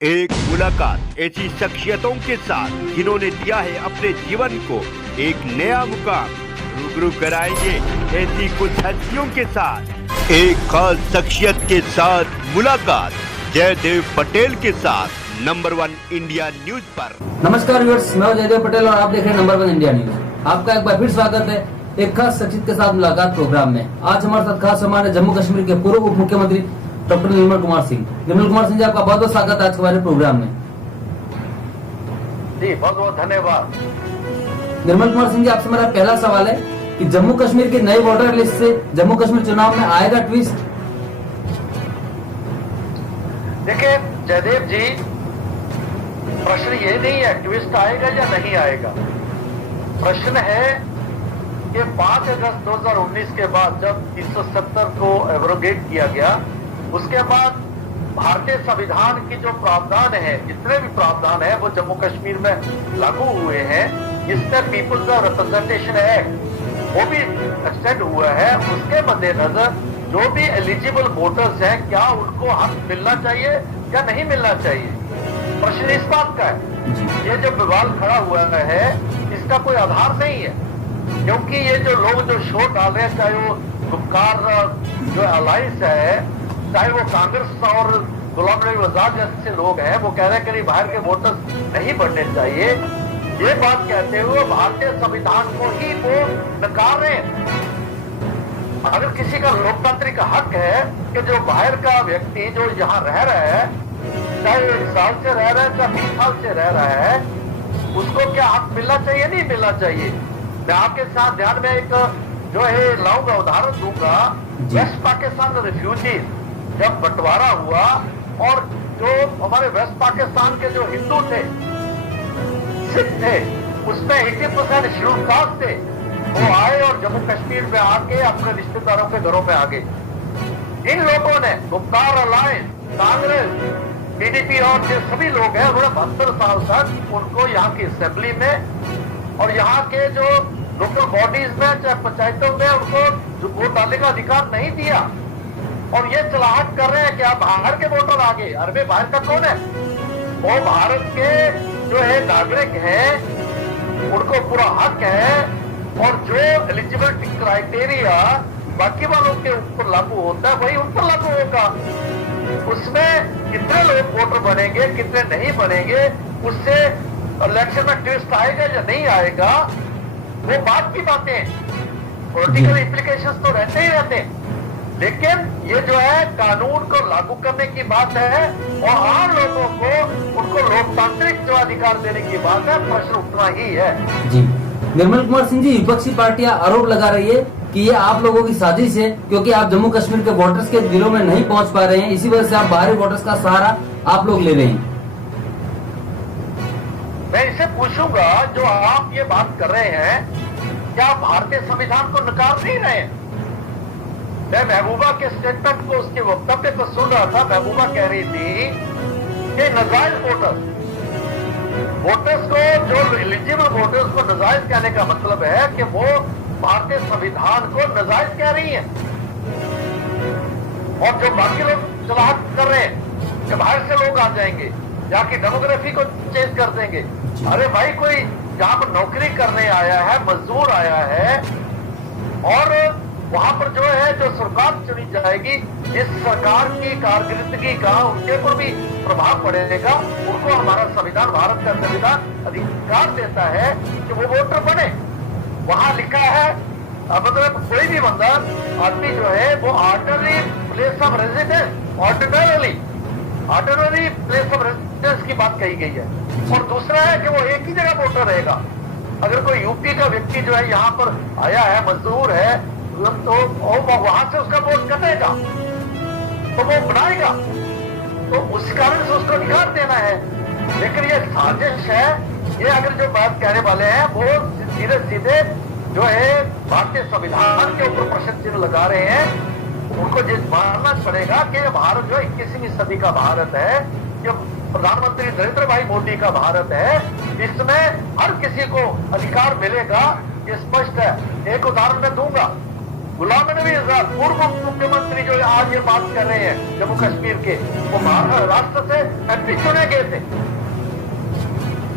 एक मुलाकात ऐसी शख्सियतों के साथ जिन्होंने दिया है अपने जीवन को एक नया मुकाम। रूबरू कराएंगे ऐसी कुछ हस्तियों के साथ एक खास शख्सियत के साथ मुलाकात जयदेव पटेल के साथ नंबर 1 इंडिया न्यूज पर। नमस्कार व्यूअर्स, मैं जयदेव पटेल और आप देख रहे हैं नंबर 1 इंडिया न्यूज। आपका एक बार फिर स्वागत है एक खास शख्सियत के साथ मुलाकात प्रोग्राम में। आज हमारे साथ खास मेहमान है जम्मू कश्मीर के पूर्व उप मुख्यमंत्री डॉक्टर निर्मल कुमार सिंह। निर्मल कुमार सिंह जी, आपका बहुत बहुत स्वागत है आज के हमारे प्रोग्राम में। जी बहुत बहुत धन्यवाद। निर्मल कुमार सिंह जी, आपसे मेरा पहला सवाल है कि जम्मू कश्मीर के नए वोटर लिस्ट से जम्मू कश्मीर चुनाव में आएगा ट्विस्ट? देखिए जयदेव जी, प्रश्न ये नहीं है ट्विस्ट आएगा या नहीं आएगा। प्रश्न है कि 5 अगस्त 2019 के बाद जब 370 को एब्रोगेट किया गया, उसके बाद भारतीय संविधान की जो प्रावधान है, जितने भी प्रावधान है वो जम्मू कश्मीर में लागू हुए हैं। इसमें पीपुल्स रिप्रेजेंटेशन एक्ट वो भी एक्सटेंड हुआ है। उसके मद्देनजर जो भी एलिजिबल वोटर्स हैं, क्या उनको हक मिलना चाहिए या नहीं मिलना चाहिए, प्रश्न इस बात का है। ये जो विवाद खड़ा हुआ है इसका कोई आधार नहीं है, क्योंकि ये जो लोग जो शोर डाल रहे हैं, चाहे वो गुपकार जो अलायंस है, चाहे वो कांग्रेस और गुलाम नबी आजाद जैसे लोग हैं, वो कह रहे हैं कि बाहर के वोटर्स नहीं बढ़ने चाहिए। ये बात कहते हुए भारतीय संविधान को ही वो नकार रहे हैं। अगर किसी का लोकतांत्रिक हक है कि जो बाहर का व्यक्ति जो यहाँ रह रहा है, चाहे 1 साल से रह रहा है चाहे 20 साल से रह रहा है, उसको क्या हक मिलना चाहिए नहीं मिलना चाहिए। मैं आपके साथ ध्यान में एक जो है लाऊंगा, उदाहरण दूंगा। वेस्ट पाकिस्तान रिफ्यूजीज जब बंटवारा हुआ और जो हमारे वेस्ट पाकिस्तान के जो हिंदू थे, सिख थे, उसमें 80% शेड्यूल कास्ट थे, वो आए और जम्मू कश्मीर में आके अपने रिश्तेदारों के घरों में आ गए। इन लोगों ने गुप्कार अलायंस, कांग्रेस, पीडीपी और जो सभी लोग हैं, उन्होंने 72 साल तक उनको यहाँ की असेंबली में और यहाँ के जो लोकल बॉडीज में चाहे पंचायतों में उनको वोट डालने का अधिकार नहीं दिया। और ये चलाहट कर रहे हैं कि आप बाहर के वोटर आगे। अरे बाहर का कौन है? वो भारत के जो है नागरिक हैं, उनको पूरा हक है। और जो एलिजिबिलिटी क्राइटेरिया बाकी वालों के ऊपर लागू होता है वही उन पर लागू होगा। उसमें कितने लोग वोटर बनेंगे कितने नहीं बनेंगे, उससे इलेक्शन में ट्विस्ट आएगा या नहीं आएगा, वो बात की बातें, पॉलिटिकल इम्प्लीकेशंस तो रहते ही रहते हैं। लेकिन ये जो है कानून को लागू करने की बात है और आम लोगों को उनको लोकतांत्रिक जो अधिकार देने की बात है। प्रश्न उतना ही है। जी निर्मल कुमार सिंह जी, विपक्षी पार्टियां आरोप लगा रही है कि ये आप लोगों की साजिश है, क्योंकि आप जम्मू कश्मीर के वोटर्स के दिलों में नहीं पहुंच पा रहे हैं, इसी वजह से आप बाहरी वोटर्स का सहारा आप लोग ले रहे हैं। मैं इसे पूछूंगा, जो आप ये बात कर रहे हैं, क्या भारतीय संविधान को नकार नहीं रहे हैं? मैं महबूबा के स्टेटमेंट को, उसके वक्तव्य को सुन रहा था। महबूबा कह रही थी कि नाजायज वोटर्स को, जो एलिजिबल वोटर्स को नाजायज कहने का मतलब है कि वो भारतीय संविधान को नाजायज कह रही है। और जो बाकी लोग चलाहट कर रहे हैं कि बाहर से लोग आ जाएंगे, यहाँ की डेमोग्राफी को चेंज कर देंगे। अरे भाई, कोई जहां पर नौकरी करने आया है, मजदूर आया है, और वहां पर जो है जो सरकार चुनी जाएगी, इस सरकार की कारकर्दगी का उनके ऊपर भी प्रभाव पड़ेगा। उनको हमारा संविधान, भारत का संविधान अधिकार देता है कि वो वोटर बने। वहां लिखा है मतलब कोई भी बंदा आदमी जो है वो ordinary place of residence, ordinary place of residence की बात कही गई है। और दूसरा है कि वो एक ही जगह वोटर रहेगा। अगर कोई यूपी का व्यक्ति जो है यहाँ पर आया है, मजदूर है, तो वहां से उसका वोट कटेगा, तो वो बनाएगा, तो उस कारण से उसको अधिकार देना है। लेकिन ये साजिश है। ये अगर जो बात कहने वाले हैं वो सीधे सीधे जो है भारतीय संविधान के ऊपर प्रश्न चिन्ह लगा रहे हैं। उनको ये मानना पड़ेगा कि ये भारत जो 21वीं सदी का भारत है, जो प्रधानमंत्री नरेंद्र भाई मोदी का भारत है, इसमें हर किसी को अधिकार मिलेगा। ये स्पष्ट है। एक उदाहरण मैं दूंगा। गुलाम नबी आजाद पूर्व मुख्यमंत्री जो आज ये बात कर रहे हैं जम्मू कश्मीर के, वो महाराष्ट्र से एमपी चुने गए थे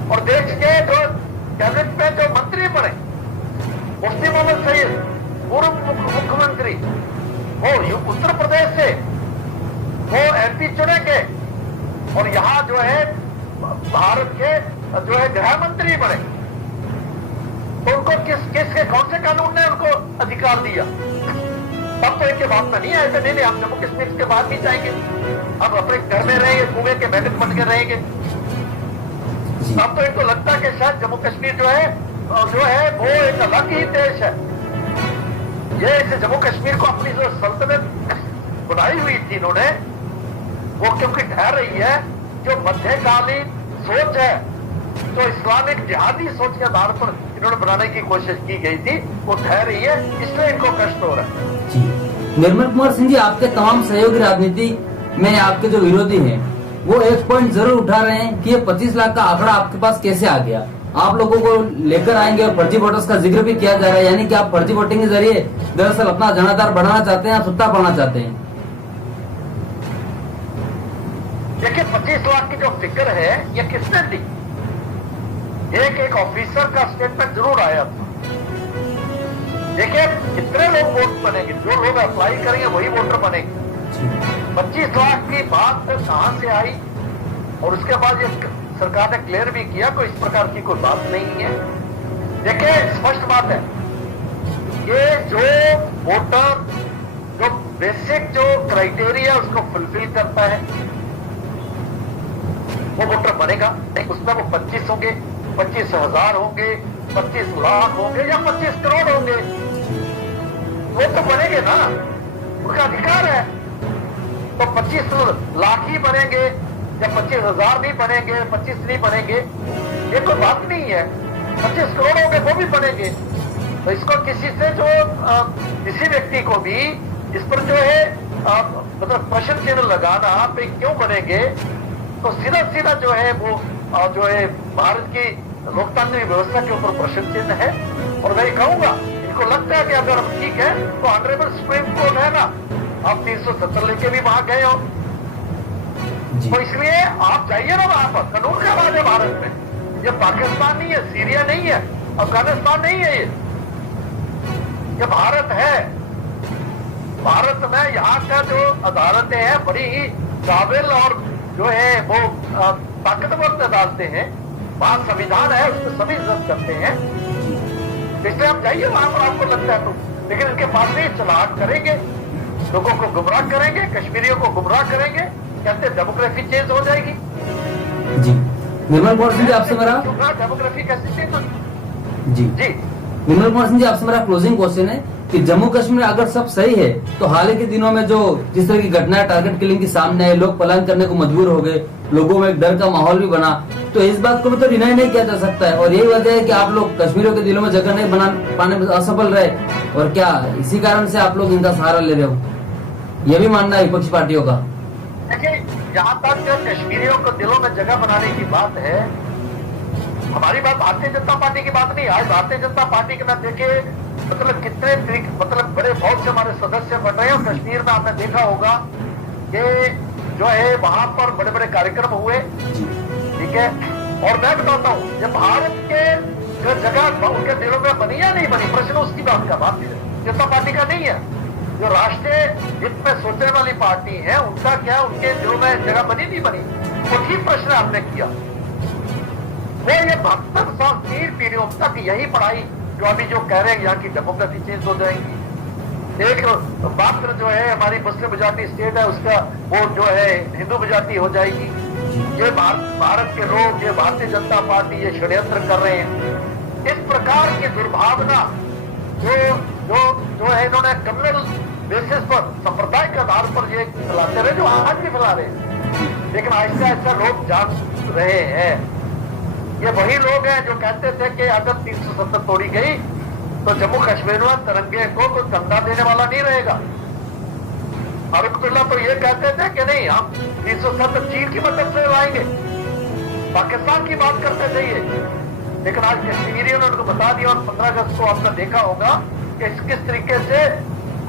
और देश के जो कैबिनेट में जो मंत्री बने, मुफ्ती मोहम्मद सईद पूर्व मुख्यमंत्री, वो उत्तर प्रदेश से वो एमपी चुने गए और यहाँ जो है भारत के जो है गृह मंत्री बने। तो उनको किसके कौन से कानून ने उनको अधिकार दिया? तब तो इनके बात में नहीं आए थे, नहीं हम जम्मू कश्मीर के बाद नहीं जाएंगे, हम अपने घर में रहेंगे, कुएं के मेंढक बन के रहेंगे। तब तो इनको लगता है कि शायद जम्मू कश्मीर जो है वो एक अलग ही देश है। ये इस जम्मू कश्मीर को अपनी जो सल्तनत बनाई हुई थी इन्होंने, वो क्योंकि ठहर रही है जो मध्यकालीन सोच है, जो इस्लामिक जिहादी सोच के आधार पर इन्होंने बनाने की कोशिश की गई थी, वो ठहर रही है, इसलिए इनको कष्ट हो रहा है। जी, निर्मल कुमार सिंह जी, आपके तमाम सहयोगी राजनीति में आपके जो विरोधी हैं, वो एक पॉइंट जरूर उठा रहे हैं कि ये 25 लाख का आंकड़ा आपके पास कैसे आ गया। आप लोगों को लेकर आएंगे और फर्जी वोटर्स का जिक्र भी किया जा रहा है, यानी कि आप फर्जी वोटिंग के जरिए दरअसल अपना जनाधार बढ़ाना चाहते हैं, आप सत्ता पाना चाहते हैं। देखिए 25 लाख की जो फिगर है ये किसने दी? एक ऑफिसर का स्टेटमेंट जरूर आया था। देखिए कितने लोग वोट बनेंगे, जो लोग अप्लाई करेंगे वही वोटर बनेंगे। 25 लाख की बात कहां से आई? और उसके बाद ये सरकार ने क्लियर भी किया कोई इस प्रकार की कोई बात नहीं है। देखिए स्पष्ट बात है, ये जो वोटर जो बेसिक जो क्राइटेरिया उसको फुलफिल करता है वो वोटर बनेगा। उसमें वो 25 होंगे, 25,000 होंगे, 25 लाख होंगे या 25 करोड़ होंगे, वो तो बनेंगे ना, उनका अधिकार है। तो 25 लाख ही बनेंगे या 25,000 भी बनेंगे, 25 नहीं बनेंगे, ये कोई बात नहीं है। 25 करोड़ होंगे वो भी बनेंगे। तो इसको किसी से जो किसी व्यक्ति को भी इस पर जो है मतलब प्रश्न चिन्ह लगाना पे क्यों बनेंगे, तो सीधा सीधा जो है वो जो है भारत की लोकतांत्रिक व्यवस्था के ऊपर प्रश्न चिन्ह है। और मैं कहूंगा इनको लगता है कि अगर हम ठीक है तो ऑनरेबल सुप्रीम कोर्ट है ना, आप 370 लेके भी वहां गए हो, तो इसलिए आप जाइए ना वहां पर। कानून का राज है भारत में, ये पाकिस्तान नहीं है, सीरिया नहीं है, अफगानिस्तान नहीं है, ये भारत है। भारत में यहाँ का जो अदालतें हैं बड़ी ही काबिल और जो है वो ताकतवर अदालतें हैं, वहां संविधान है, उसको सभी इज्जत करते हैं। इसलिए आप जाइए वहां पर, आपको लगता है तो। लेकिन इनके पास में चलाक करेंगे, लोगों को गुमराह करेंगे, कश्मीरियों को गुमराह करेंगे, कहते हैं डेमोग्राफी चेंज हो जाएगी। जी निर्मल कुमार सिंह जी, आपसे मेरा डेमोग्राफी कैसे चेंज हो? जी निर्मल कुमार सिंह जी, आपसे मेरा क्लोजिंग क्वेश्चन है कि जम्मू कश्मीर अगर सब सही है तो हाल ही के दिनों में जो जिस तरह की घटनाएं टारगेट किलिंग की सामने आई, लोग पलायन करने को मजबूर हो गए, लोगों में एक डर का माहौल भी बना, तो इस बात को भी तो डिनाई नहीं किया जा सकता है। और यही वजह है कि आप लोग कश्मीरियों के दिलों में जगह नहीं बना पाने में असफल रहे, और क्या इसी कारण से आप लोग इनका सहारा ले रहे हो, यह भी मानना है विपक्षी पार्टियों का? देखिए जहां तक कश्मीरियों को दिलों में जगह बनाने की बात है, हमारी बात भारतीय जनता पार्टी की बात नहीं। आज भारतीय जनता पार्टी के ना देखे मतलब कितने मतलब बड़े बहुत से हमारे सदस्य बन रहे हैं। और कश्मीर में आपने देखा होगा कि जो है वहां पर बड़े बड़े कार्यक्रम हुए, ठीक है। और मैं बताता हूँ ये भारत के जगह उनके दिलों में बनी या नहीं बनी, प्रश्न उसकी बात का बात जनता पार्टी का नहीं है। जो राष्ट्रीय हित में सोचने वाली पार्टी है उनका क्या उनके दिलों में जगह बनी नहीं बनी, वो ठीक प्रश्न आपने किया। वो ये 72 साल 3 पीढ़ियों तक यही पढ़ाई जो अभी जो कह रहे हैं यहाँ की डेमोक्रेसी चेंज हो जाएगी। एक मात्र जो है हमारी मुस्लिम मेजॉरिटी स्टेट है उसका वो जो है हिंदू मेजॉरिटी हो जाएगी। ये भारत के लोग, ये भारतीय जनता पार्टी ये षड्यंत्र कर रहे हैं। इस प्रकार की दुर्भावना जो है इन्होंने कम्युनल बेसिस पर संप्रदाय के आधार पर ये फैलाते रहे, जो आज भी फैला रहे हैं। लेकिन ऐसा ऐसा लोग जान रहे हैं, ये वही लोग हैं जो कहते थे कि अगर 370 तोड़ी गई तो जम्मू कश्मीर में तिरंगे को कोई कंधा देने वाला नहीं रहेगा। फारूक अब्दुल्ला तो ये कहते थे कि नहीं हम 370 चीन की मदद से लाएंगे, पाकिस्तान की बात करते थे ये। लेकिन आज कश्मीरियों ने उनको बता दिया और 15 अगस्त को आपने देखा होगा कि किस तरीके से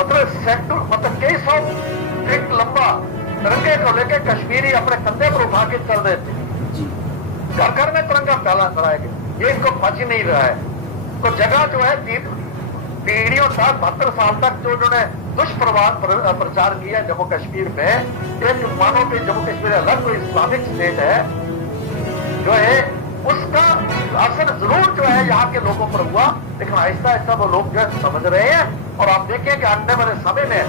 मतलब सेक्टर मतलब कई 100 फीट लंबा तिरंगे को लेकर कश्मीरी अपने कंधे पर उठा के चल रहे थे। जी घर घर में तिरंगा फैला कराया गया, ये इनको पच ही नहीं रहा है। तो जगह जो है 3 पीढ़ियों तक 72 साल तक जो उन्होंने दुष्प्रभाव प्रचार किया जम्मू कश्मीर में, एक मानो कि जम्मू कश्मीर अलग कोई इस्लामिक स्टेट है जो है, उसका असर जरूर जो है यहाँ के लोगों पर हुआ, लेकिन आहिस्ता आहिस्ता वो लोग जो है समझ रहे हैं। और आप देखिए कि आने वाले समय में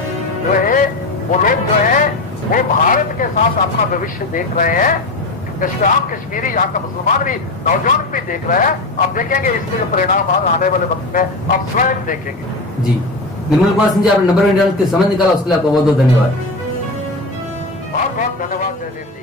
जो है वो लोग जो है वो भारत के साथ अपना भविष्य देख रहे हैं। आम कश्मीरी यहाँ का मुसलमान भी, नौजवान भी देख रहा है। आप देखेंगे इसके जो परिणाम आने वाले वक्त में आप स्वयं देखेंगे। जी निर्मल कुमार सिंह जी, आपने नंबर 1 इंडिया न्यूज के समय निकाला, उसके लिए आपका बहुत बहुत धन्यवाद। बहुत बहुत धन्यवाद जयदेव जी।